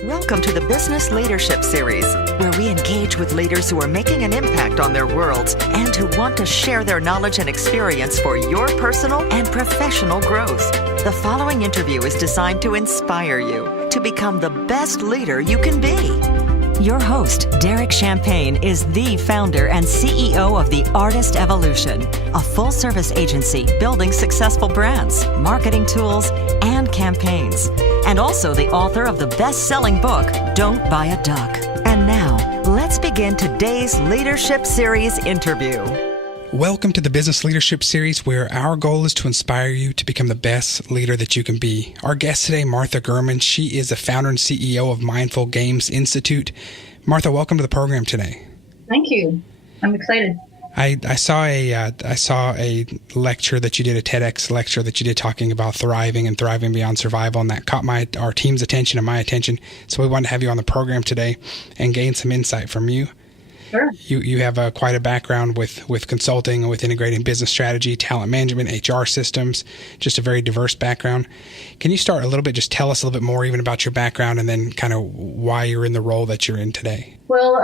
Welcome to the Business Leadership Series, where we engage with leaders who are making an impact on their worlds and who want to share their knowledge and experience for your personal and professional growth. The following interview is designed to inspire you to become the best leader you can be. Your host, Derek Champagne, is the founder and CEO of The Artist Evolution, a full-service agency building successful brands, marketing tools, and campaigns, and also the author of the best-selling book, Don't Buy a Duck. And now, let's begin today's Leadership Series interview. Welcome to the Business Leadership Series, where our goal is to inspire you to become the best leader that you can be. Our guest today, Martha Germann. She is the founder and CEO of Mindful Games Institute. Martha, welcome to the program today. Thank you. I'm excited. I saw a lecture that you did, a TEDx lecture that you did talking about thriving and thriving beyond survival, and that caught our team's attention and my attention. So we wanted to have you on the program today and gain some insight from you. Sure. You have quite a background with consulting, with integrating business strategy, talent management, HR systems, just a very diverse background. Can you start a little bit, just tell us a little bit more even about your background and then kind of why you're in the role that you're in today? Well,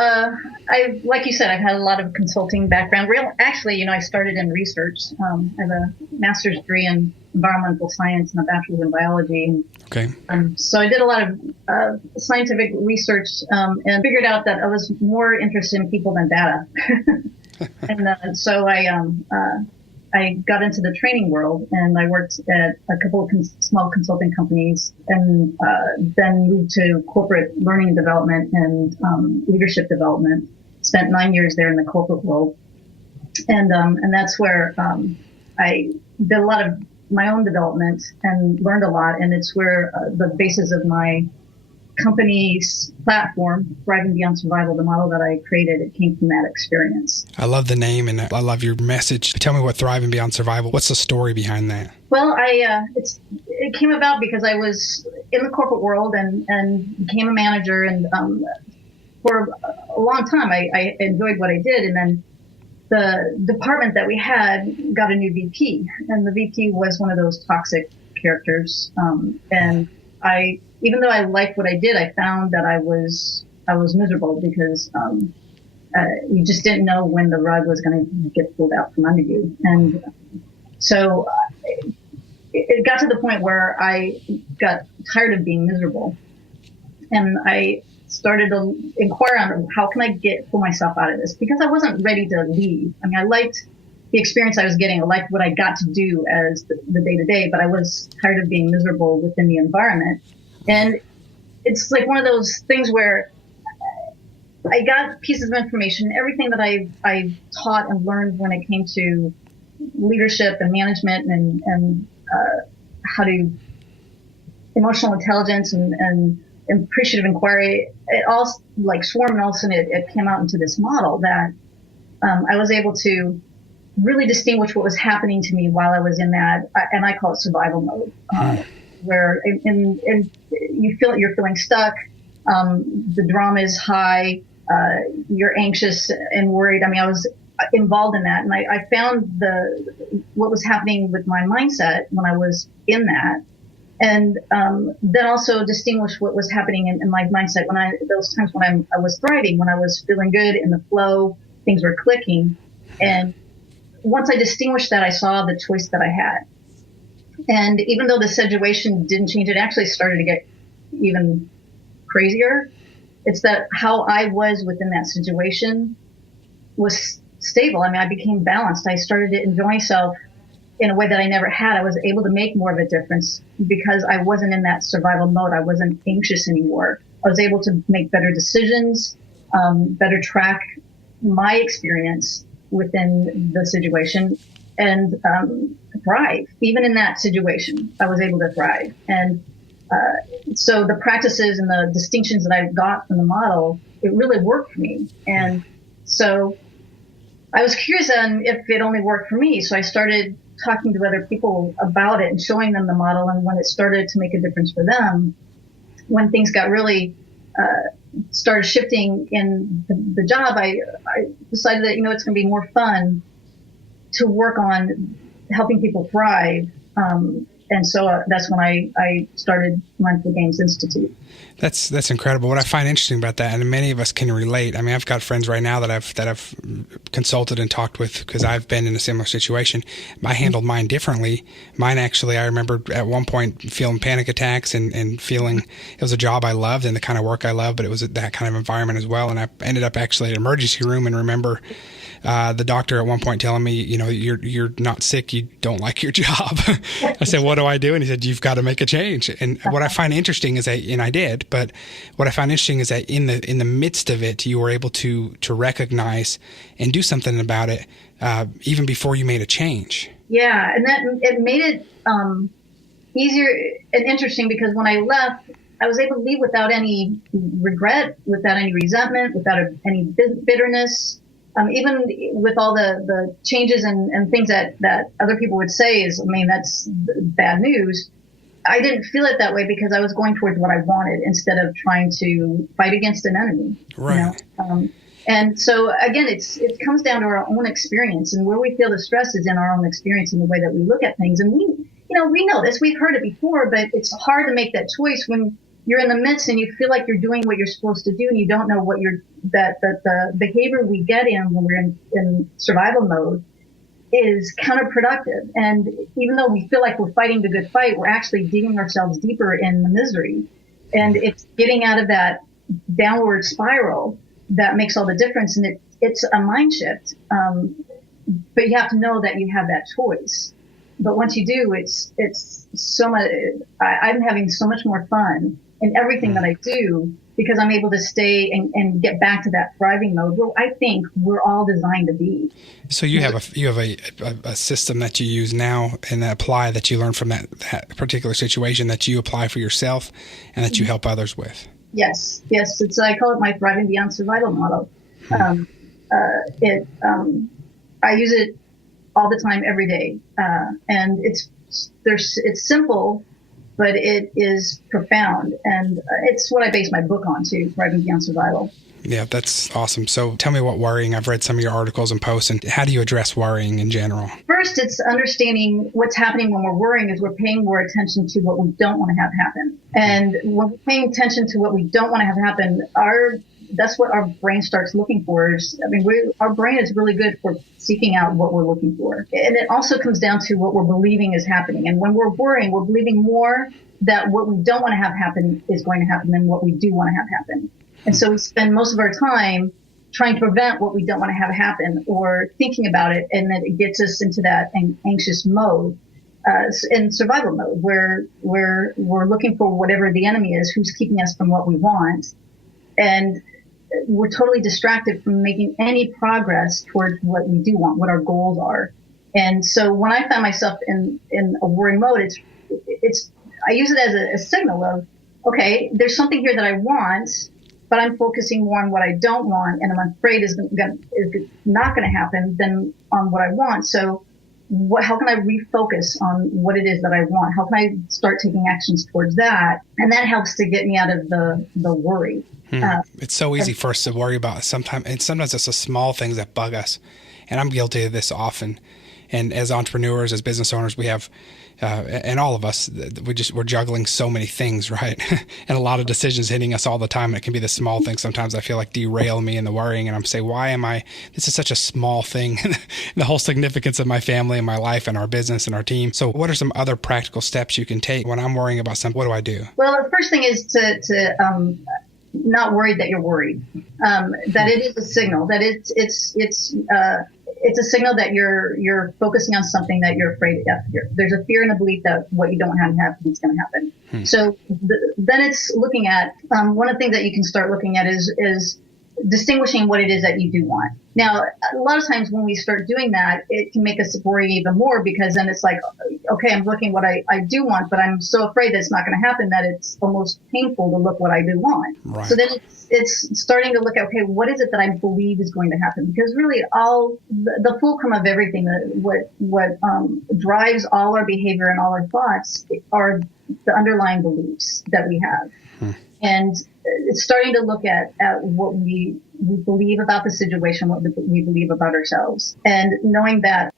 like you said, I've had a lot of consulting background. Actually, I started in research. I have a master's degree in environmental science and a bachelor's in biology. Okay. So I did a lot of scientific research and figured out that I was more interested in people than data. And so I got into the training world, and I worked at a couple of small consulting companies, and then moved to corporate learning and development and leadership development. Spent 9 years there in the corporate world, and that's where I did a lot of my own development and learned a lot, and it's where the basis of my company's platform, Thriving Beyond Survival, the model that I created, it came from that experience. I love the name and I love your message. Tell me what Thriving Beyond Survival, what's the story behind that? Well, it came about because I was in the corporate world and became a manager, and for a long time I enjoyed what I did, and then the department that we had got a new VP, and the VP was one of those toxic characters, and even though I liked what I did, I found that I was miserable because you just didn't know when the rug was going to get pulled out from under you. And so it got to the point where I got tired of being miserable, and I started to inquire on how can I pull myself out of this, because I wasn't ready to leave. I mean, I liked the experience I was getting. I liked what I got to do as the day-to-day, but I was tired of being miserable within the environment. And it's like one of those things where I got pieces of information, everything that I taught and learned when it came to leadership and management and how to emotional intelligence and appreciative inquiry. It all like swarmed, and all of a sudden it came out into this model that I was able to really distinguish what was happening to me while I was in that, and I call it survival mode. Where you're feeling stuck, the drama is high, you're anxious and worried. I mean, I was involved in that, and I found what was happening with my mindset when I was in that, and then also distinguish what was happening in my mindset those times when I was thriving, when I was feeling good in the flow, things were clicking, and once I distinguished that, I saw the choice that I had. And even though the situation didn't change, it actually started to get even crazier. It's that how I was within that situation was stable. I mean, I became balanced. I started to enjoy myself in a way that I never had. I was able to make more of a difference because I wasn't in that survival mode. I wasn't anxious anymore. I was able to make better decisions, better track my experience within the situation, and thrive. Even in that situation, I was able to thrive. And so the practices and the distinctions that I got from the model, it really worked for me. And so I was curious on if it only worked for me. So I started talking to other people about it and showing them the model. And when it started to make a difference for them, when things got really started shifting in the job, I decided that, it's going to be more fun to work on helping people thrive And so that's when I started Mindful Games Institute. That's incredible. What I find interesting about that, and many of us can relate. I mean, I've got friends right now that I've consulted and talked with because I've been in a similar situation. I handled mine differently. Mine actually, I remember at one point feeling panic attacks and feeling it was a job I loved and the kind of work I loved, but it was that kind of environment as well. And I ended up actually at an emergency room and remember the doctor at one point telling me, you're not sick, you don't like your job. I said, what do I do? And he said, you've got to make a change. And what I find interesting is that, and I did, but what I find interesting is that in the midst of it, you were able to recognize and do something about it, even before you made a change. Yeah. And that it made it easier and interesting because when I left, I was able to leave without any regret, without any resentment, without any bitterness. Even with all the changes and things that other people would say that's bad news. I didn't feel it that way because I was going towards what I wanted instead of trying to fight against an enemy. Right. And so again, it comes down to our own experience, and where we feel the stress is in our own experience and the way that we look at things. And we know this, we've heard it before, but it's hard to make that choice when you're in the midst and you feel like you're doing what you're supposed to do and you don't know what that the behavior we get in when we're in survival mode is counterproductive. And even though we feel like we're fighting the good fight, we're actually digging ourselves deeper in the misery. And it's getting out of that downward spiral that makes all the difference. And it's a mind shift. But you have to know that you have that choice. But once you do, it's so much, I'm having so much more fun in everything that I do because I'm able to stay and get back to that thriving mode where I think we're all designed to be. So you have a system that you use now and apply that you learn from that particular situation that you apply for yourself and that you help others with. Yes. I call it my Thriving Beyond Survival model. I use it all the time, every day, and it's simple, but it is profound, and it's what I base my book on too, Thriving Beyond Survival. Yeah, that's awesome. So tell me what worrying. I've read some of your articles and posts, and how do you address worrying in general? First, it's understanding what's happening when we're worrying is we're paying more attention to what we don't want to have happen. And when we're paying attention to what we don't want to have happen, that's what our brain starts looking for. Our brain is really good for seeking out what we're looking for. And it also comes down to what we're believing is happening. And when we're worrying, we're believing more that what we don't want to have happen is going to happen than what we do want to have happen. And so we spend most of our time trying to prevent what we don't want to have happen or thinking about it. And then it gets us into that anxious mode, in survival mode, where we're looking for whatever the enemy is, who's keeping us from what we want. And we're totally distracted from making any progress towards what we do want, what our goals are. And so when I found myself in a worry mode, I use it as a signal of, okay, there's something here that I want, but I'm focusing more on what I don't want, and I'm afraid is not going to happen than on what I want. So how can I refocus on what it is that I want? How can I start taking actions towards that? And that helps to get me out of the worry. It's so easy for us to worry about sometimes it's the small things that bug us. And I'm guilty of this often. And as entrepreneurs, as business owners, we have, and all of us, we're juggling so many things, right? And a lot of decisions hitting us all the time. And it can be the small things sometimes I feel like derail me in the worrying. And I'm saying, this is such a small thing, the whole significance of my family and my life and our business and our team. So what are some other practical steps you can take when I'm worrying about something? What do I do? Well, the first thing is to not worried that you're worried, that it is a signal, that it's a signal that you're focusing on something that you're afraid of. There's a fear and a belief that what you don't have to happen is going to happen. So then it's looking at, one of the things that you can start looking at is distinguishing what it is that you do want. Now, a lot of times when we start doing that, it can make us worry even more because then it's like, okay, I'm looking what I do want, but I'm so afraid that it's not going to happen that it's almost painful to look what I do want. Right. So then it's starting to look at, okay, what is it that I believe is going to happen? Because really the fulcrum of everything, what drives all our behavior and all our thoughts are the underlying beliefs that we have. And it's starting to look at what we believe about the situation, what we believe about ourselves, and knowing that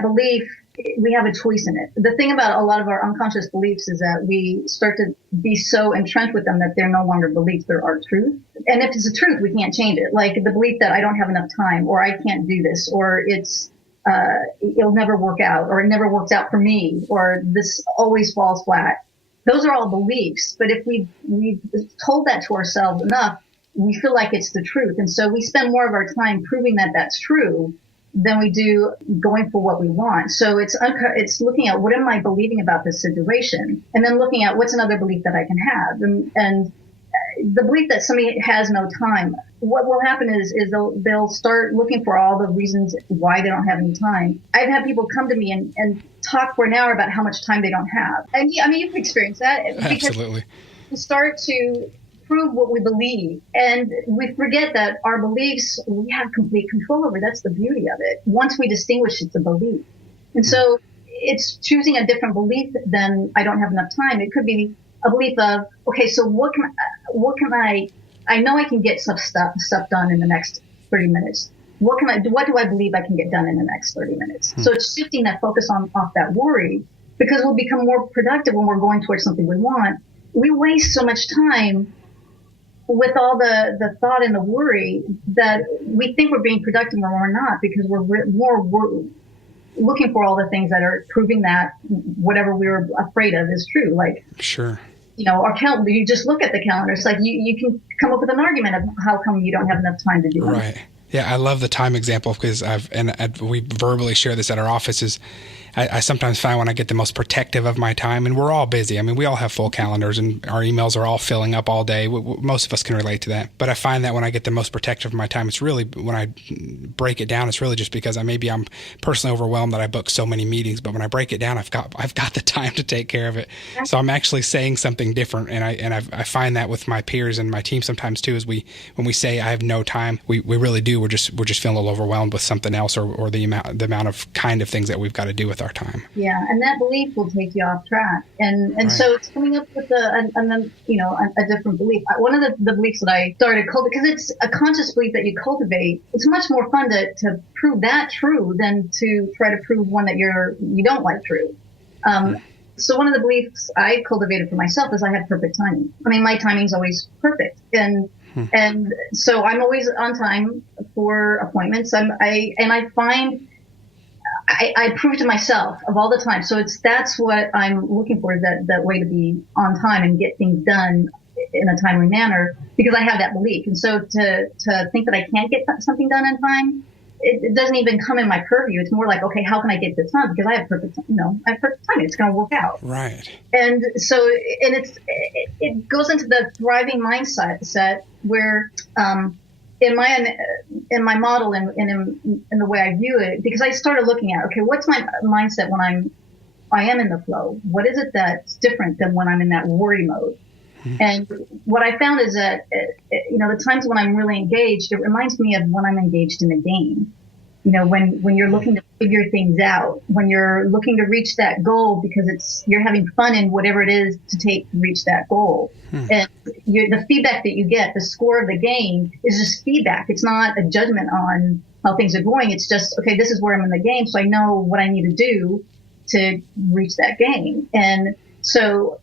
belief we have a choice in it. The thing about a lot of our unconscious beliefs is that we start to be so entrenched with them that they're no longer beliefs, they're our truth. And if it's a truth, we can't change it. Like the belief that I don't have enough time, or I can't do this, or it'll never work out, or it never works out for me, or this always falls flat. Those are all beliefs. But if we've told that to ourselves enough, we feel like it's the truth. And so we spend more of our time proving that that's true than we do going for what we want. So it's looking at what am I believing about this situation, and then looking at what's another belief that I can have. And the belief that somebody has no time, what will happen is they'll start looking for all the reasons why they don't have any time. I've had people come to me and talk for an hour about how much time they don't have. And I mean, you've experienced that. Absolutely. We start to prove what we believe, and we forget that our beliefs we have complete control over. That's the beauty of it. Once we distinguish, it's a belief. And so it's choosing a different belief than I don't have enough time. It could be a belief of, okay, so what can I know I can get stuff done in the next 30 minutes. What do I believe I can get done in the next 30 minutes? So it's shifting that focus off that worry, because we'll become more productive when we're going towards something we want. We waste so much time with all the thought and the worry that we think we're being productive when we're not, because we're more looking for all the things that are proving that whatever we were afraid of is true. Like, sure, our calendar, you just look at the calendar. It's like you can come up with an argument of how come you don't have enough time to do it. Right. Yeah, I love the time example, because we verbally share this at our offices. I sometimes find when I get the most protective of my time, and we're all busy. I mean, we all have full calendars, and our emails are all filling up all day. Most of us can relate to that. But I find that when I get the most protective of my time, it's really, when I break it down, it's really just because I'm personally overwhelmed that I book so many meetings. But when I break it down, I've got the time to take care of it. So I'm actually saying something different, and I find that with my peers and my team sometimes too. Is when we say I have no time, we really do. We're just feeling a little overwhelmed with something else, or the amount of kind of things that we've got to do with our time. Yeah, and that belief will take you off track. And right. So it's coming up with a different belief. One of the beliefs that I started cultivating, because it's a conscious belief that you cultivate, it's much more fun to prove that true than to try to prove one that you don't like true. So one of the beliefs I cultivated for myself is I have perfect timing. I mean, my timing's always perfect. And so I'm always on time for appointments. I find I prove to myself of all the time. So that's what I'm looking for, that way to be on time and get things done in a timely manner, because I have that belief. And so to think that I can't get something done in time, it doesn't even come in my purview. It's more like, okay, how can I get this done? Because I have perfect timing. It's going to work out. Right. And so, it goes into the thriving mindset where, in my model and in the way I view it, because I started looking at, okay, what's my mindset when I am in the flow? What is it that's different than when I'm in that worry mode? And what I found is that, the times when I'm really engaged, it reminds me of when I'm engaged in a game. When you're looking to figure things out, when you're looking to reach that goal because you're having fun in whatever it is to reach that goal. And the feedback that you get, the score of the game, is just feedback. It's not a judgment on how things are going. It's just, okay, this is where I'm in the game, so I know what I need to do to reach that game. And so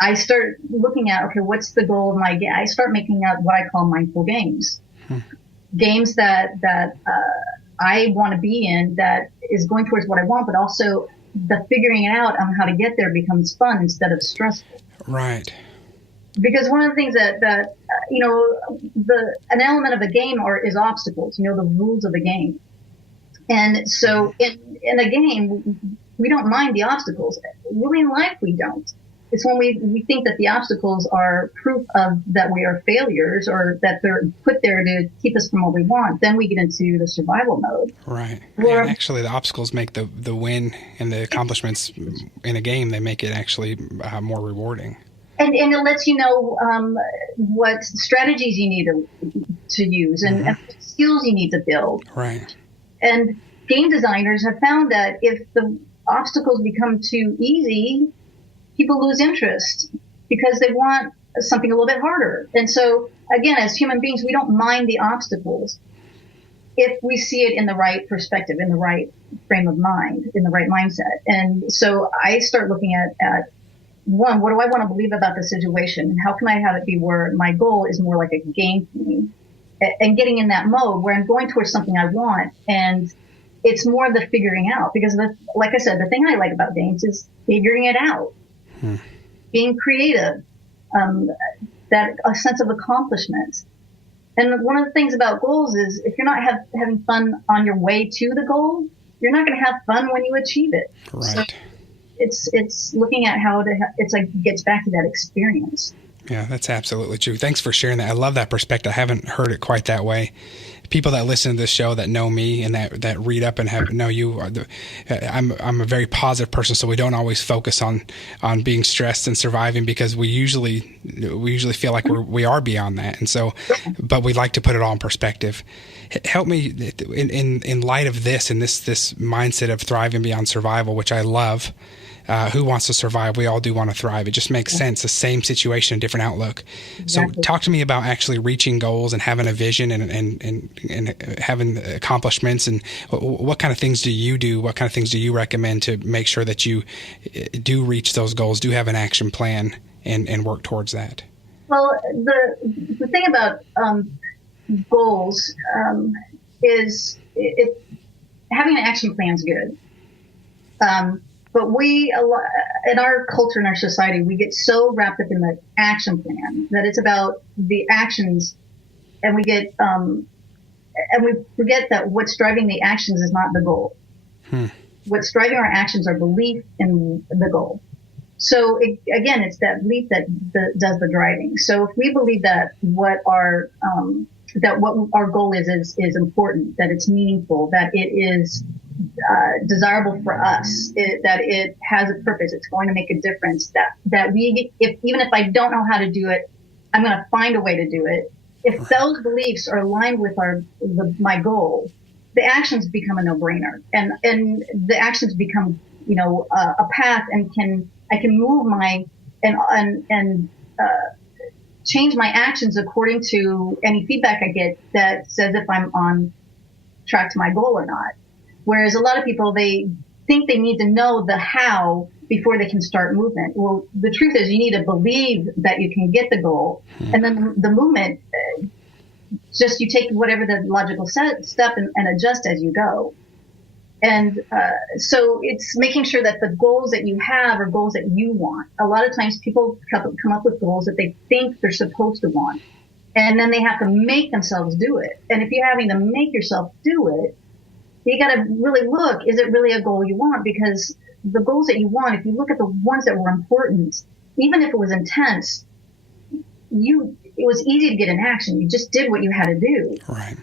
I start looking at, okay, what's the goal of my game? I start making out what I call mindful games. Games that I want to be in, that is going towards what I want, but also the figuring it out on how to get there becomes fun instead of stressful. Right. Because one of the things that an element of a game is obstacles, the rules of the game. And so in a game, we don't mind the obstacles. Really in life, we don't. It's when we think that the obstacles are proof of that we are failures, or that they're put there to keep us from what we want, then we get into the survival mode. Right. And actually, the obstacles make the win and the accomplishments in a game, they make it actually more rewarding. And it lets you know what strategies you need to use and what skills you need to build. Right. And game designers have found that if the obstacles become too easy, people lose interest because they want something a little bit harder. And so, again, as human beings, we don't mind the obstacles. if we see it in the right perspective, in the right frame of mind, in the right mindset. And so I start looking at one, what do I want to believe about the situation? And how can I have it be where my goal is more like a game for me? And getting in that mode where I'm going towards something I want, and it's more the figuring out. Because, like I said, the thing I like about games is figuring it out, being creative, that a sense of accomplishment. And one of the things about goals is if you're not having fun on your way to the goal, you're not going to have fun when you achieve it. Right. So it's looking at how it's like gets back to that experience. Yeah, that's absolutely true. Thanks for sharing that. I love that perspective. I haven't heard it quite that way. People that listen to this show that know me and that read up and know you are I'm a very positive person, so we don't always focus on being stressed and surviving, because we usually feel like we are beyond that. And so, but we like to put it all in perspective. Help me in light of this and this mindset of thriving beyond survival, which I love. Who wants to survive? We all do want to thrive. It just makes sense. The same situation, different outlook. Exactly. So talk to me about actually reaching goals and having a vision and having accomplishments, and what kind of things do you do? What kind of things do you recommend to make sure that you do reach those goals, do have an action plan and work towards that? Well, the thing about goals is having an action plan is good. But in our culture, in our society, we get so wrapped up in the action plan that it's about the actions, and we forget that what's driving the actions is not the goal. What's driving our actions are belief in the goal. So again, it's that belief that does the driving. So if we believe that what our goal is important, that it's meaningful, that it is desirable for us, that it has a purpose, it's going to make a difference, that even if I don't know how to do it, I'm going to find a way to do it. If those beliefs are aligned with my goal, the actions become a no-brainer, and the actions become, a path, and I can move and change my actions according to any feedback I get that says if I'm on track to my goal or not. Whereas a lot of people, they think they need to know the how before they can start movement. Well, the truth is you need to believe that you can get the goal. And then the movement, just you take whatever the logical step and adjust as you go. And so it's making sure that the goals that you have are goals that you want. A lot of times people come up with goals that they think they're supposed to want. And then they have to make themselves do it. And if you're having to make yourself do it, you got to really look, is it really a goal you want? Because the goals that you want, if you look at the ones that were important, even if it was intense, it was easy to get in action. You just did what you had to do. Right.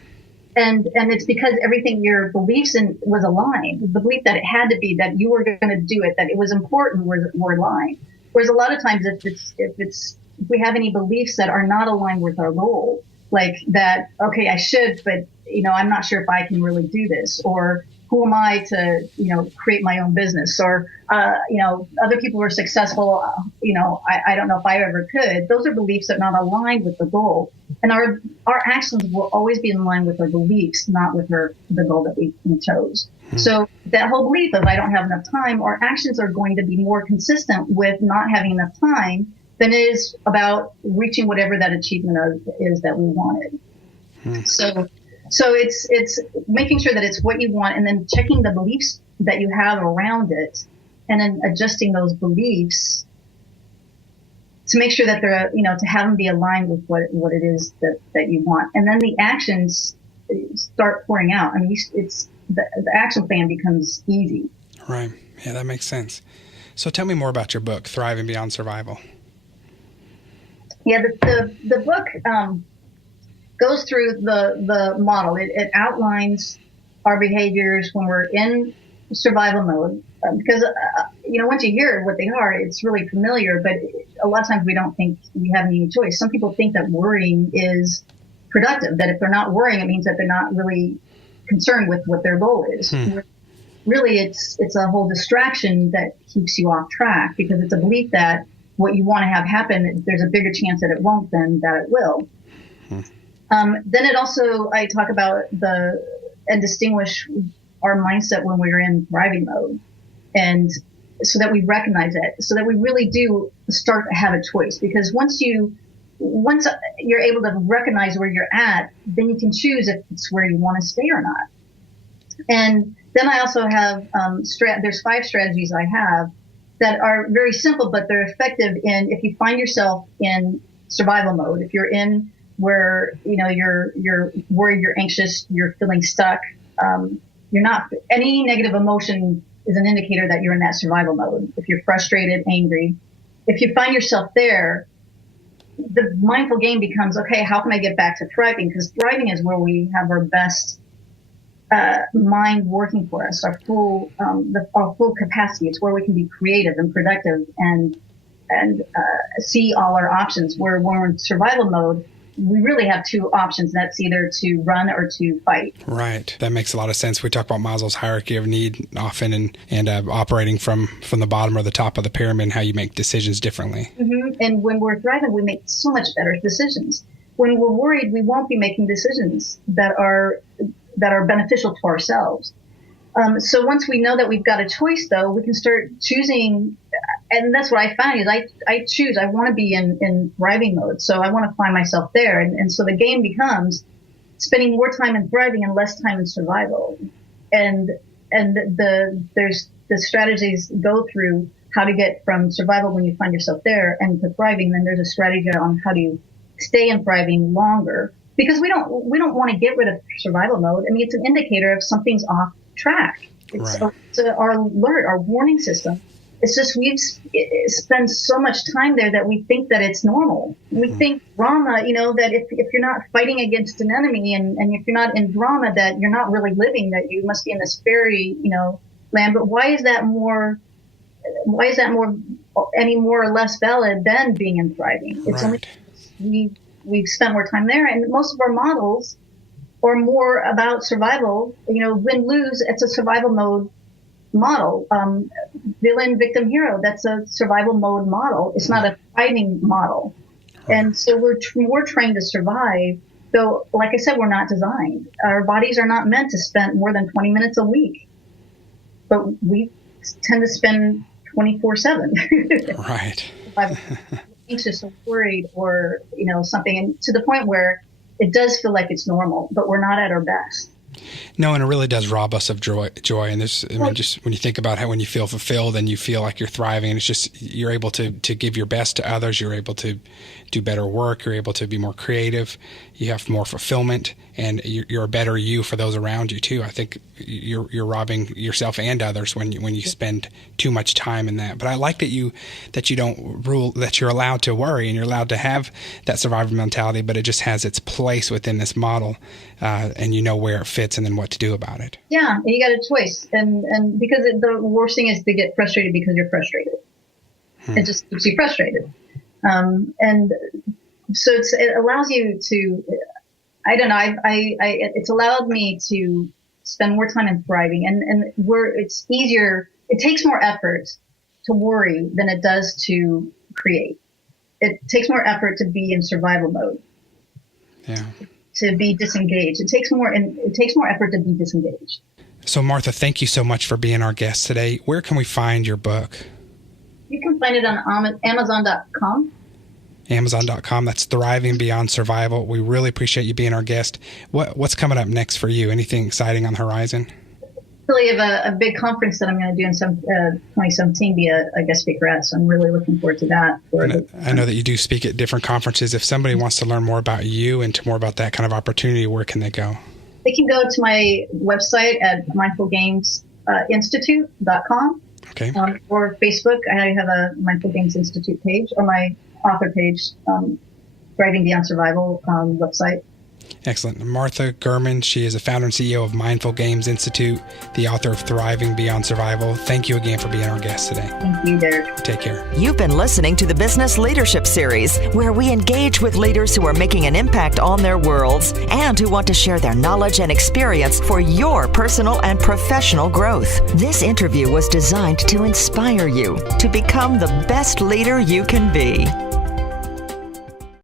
And it's because everything your beliefs in was aligned. The belief that it had to be, that you were going to do it, that it was important were aligned. Whereas a lot of times if we have any beliefs that are not aligned with our goal, like that, okay, I should, but I'm not sure if I can really do this, or who am I to, create my own business, or, other people are successful, I don't know if I ever could. Those are beliefs that are not aligned with the goal. And our actions will always be in line with our beliefs, not with the goal that we chose. So that whole belief of I don't have enough time, our actions are going to be more consistent with not having enough time than it is about reaching whatever that achievement is that we wanted. So it's making sure that it's what you want, and then checking the beliefs that you have around it, and then adjusting those beliefs to make sure that they're, to have them be aligned with what it is that you want. And then the actions start pouring out. I mean, the action plan becomes easy. Right. Yeah, that makes sense. So tell me more about your book, Thriving Beyond Survival. Yeah, the book goes through the model. It outlines our behaviors when we're in survival mode, because once you hear what they are, it's really familiar. But a lot of times we don't think we have any choice. Some people think that worrying is productive. That if they're not worrying, it means that they're not really concerned with what their goal is. Really, it's a whole distraction that keeps you off track, because it's a belief that what you want to have happen, there's a bigger chance that it won't than that it will. Then it also, I talk about the and distinguish our mindset when we're in thriving mode, and so that we recognize it, so that we really do start to have a choice. Because once you're able to recognize where you're at, then you can choose if it's where you want to stay or not. And then I also have there's 5 strategies I have that are very simple, but they're effective in if you find yourself in survival mode, if you're in where you're worried, you're anxious, you're feeling stuck, you're not. Any negative emotion is an indicator that you're in that survival mode. If you're frustrated, angry, if you find yourself there, the mindful game becomes, okay, how can I get back to thriving? Because thriving is where we have our best mind working for us, our full capacity. It's where we can be creative and productive and see all our options. Where when we're in survival mode, we really have 2 options. That's either to run or to fight. Right. That makes a lot of sense. We talk about Maslow's hierarchy of need often, and operating from the bottom or the top of the pyramid and how you make decisions differently. Mm-hmm. And when we're thriving, we make so much better decisions. When we're worried, we won't be making decisions that are beneficial to ourselves. So once we know that we've got a choice, though, we can start choosing. And that's what I found is I choose. I want to be in thriving mode. So I want to find myself there. And so the game becomes spending more time in thriving and less time in survival. And there's the strategies go through how to get from survival when you find yourself there and to thriving. Then there's a strategy on how to stay in thriving longer, because we don't want to get rid of survival mode. I mean, it's an indicator if something's off track. It's our alert, our warning system. It's just we've spent so much time there that we think that it's normal. We think drama, that if you're not fighting against an enemy and if you're not in drama, that you're not really living, that you must be in this fairy, land. But why is that any more or less valid than being in thriving? It's only we've spent more time there, and most of our models are more about survival. Win-lose, it's a survival mode model. Villain, victim, hero, that's a survival mode model. It's not a fighting model. And so we're trained to survive, though, like I said, we're not designed. Our bodies are not meant to spend more than 20 minutes a week, but we tend to spend 24/7. Right. If I'm anxious or worried or, something, and to the point where it does feel like it's normal, but we're not at our best. No, and it really does rob us of joy. And just when you think about how when you feel fulfilled and you feel like you're thriving, and it's just you're able to give your best to others, you're able to do better work, you're able to be more creative, you have more fulfillment, and you're a better you for those around you too. I think you're robbing yourself and others when you spend too much time in that. But I like that you don't rule, that you're allowed to worry and you're allowed to have that survivor mentality, but it just has its place within this model, and you know where it fits and then what to do about it. Yeah, and you got a choice, and because the worst thing is to get frustrated because you're frustrated. It just keeps you frustrated. And so it allows you to, I don't know, it's allowed me to spend more time in thriving, and it's easier, it takes more effort to worry than it does to create. It takes more effort to be in survival mode. Yeah. To be disengaged. It takes more effort to be disengaged. So Martha, thank you so much for being our guest today. Where can we find your book? You can find it on Amazon.com. Amazon.com. That's Thriving Beyond Survival. We really appreciate you being our guest. What's coming up next for you? Anything exciting on the horizon? Really have a big conference that I'm going to do in 2017, be a guest speaker at, so I'm really looking forward to that. I know that you do speak at different conferences. If somebody wants to learn more about you and to more about that kind of opportunity, where can they go? They can go to my website at mindfulgamesinstitute.com. Okay. Or Facebook. I have a Mindful Games Institute page, or my author page, Thriving Beyond Survival website. Excellent. Martha Germann, she is a founder and CEO of Mindful Games Institute, the author of Thriving Beyond Survival. Thank you again for being our guest today. Thank you, Derek. Take care. You've been listening to the Business Leadership Series, where we engage with leaders who are making an impact on their worlds and who want to share their knowledge and experience for your personal and professional growth. This interview was designed to inspire you to become the best leader you can be.